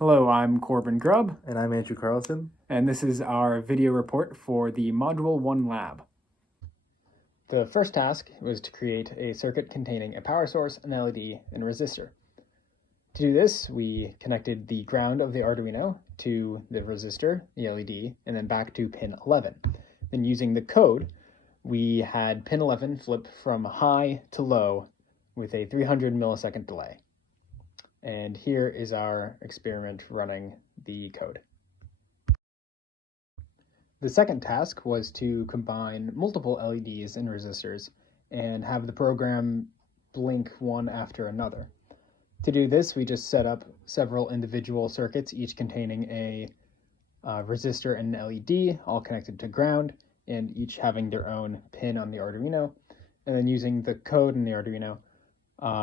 Hello, I'm Corbin Grubb, And I'm Andrew Carlton. and this is our video report for the Module 1 lab. The first task was to create a circuit containing a power source, an LED, and a resistor. To do this, we connected the ground of the Arduino to the resistor, the LED, and then back to pin 11. Then using the code, we had pin 11 flip from high to low with a 300 millisecond delay. And here is our experiment running the code. The second task was to combine multiple LEDs and resistors and have the program blink one after another. To do this, we just set up several individual circuits, each containing a resistor and an LED, all connected to ground, and each having their own pin on the Arduino. And then using the code in the Arduino,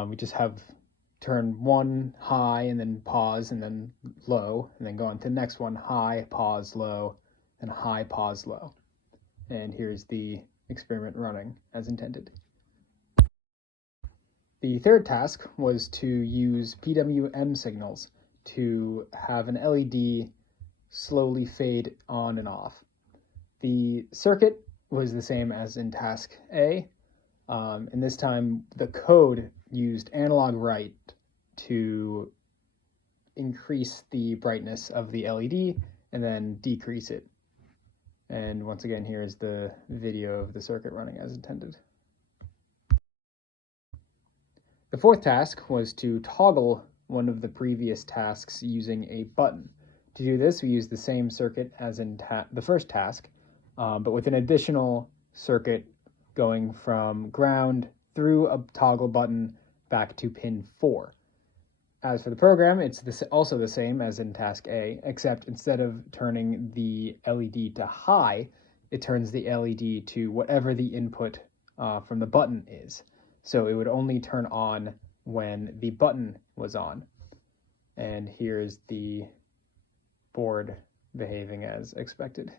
we just have turn one high and then pause and then low, and then go on to the next one, high, pause, low, and high, pause, low. And here's the experiment running as intended. The third task was to use PWM signals to have an LED slowly fade on and off. The circuit was the same as in task A, and this time the code used analog write to increase the brightness of the LED and then decrease it. And once again, here is the video of the circuit running as intended. The fourth task was to toggle one of the previous tasks using a button. To do this, we used the same circuit as in the first task, but with an additional circuit going from ground through a toggle button back to pin 4. As for the program, it's also the same as in task A, except instead of turning the LED to high, it turns the LED to whatever the input from the button is. So it would only turn on when the button was on. And here's the board behaving as expected.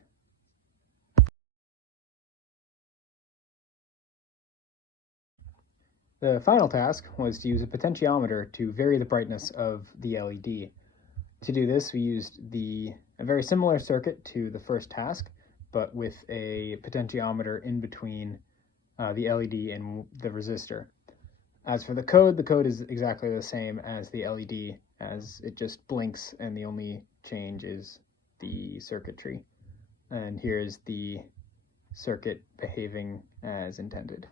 The final task was to use a potentiometer to vary the brightness of the LED. To do this, we used a very similar circuit to the first task, but with a potentiometer in between the LED and the resistor. As for the code is exactly the same as the LED, as it just blinks and the only change is the circuitry. And here's the circuit behaving as intended.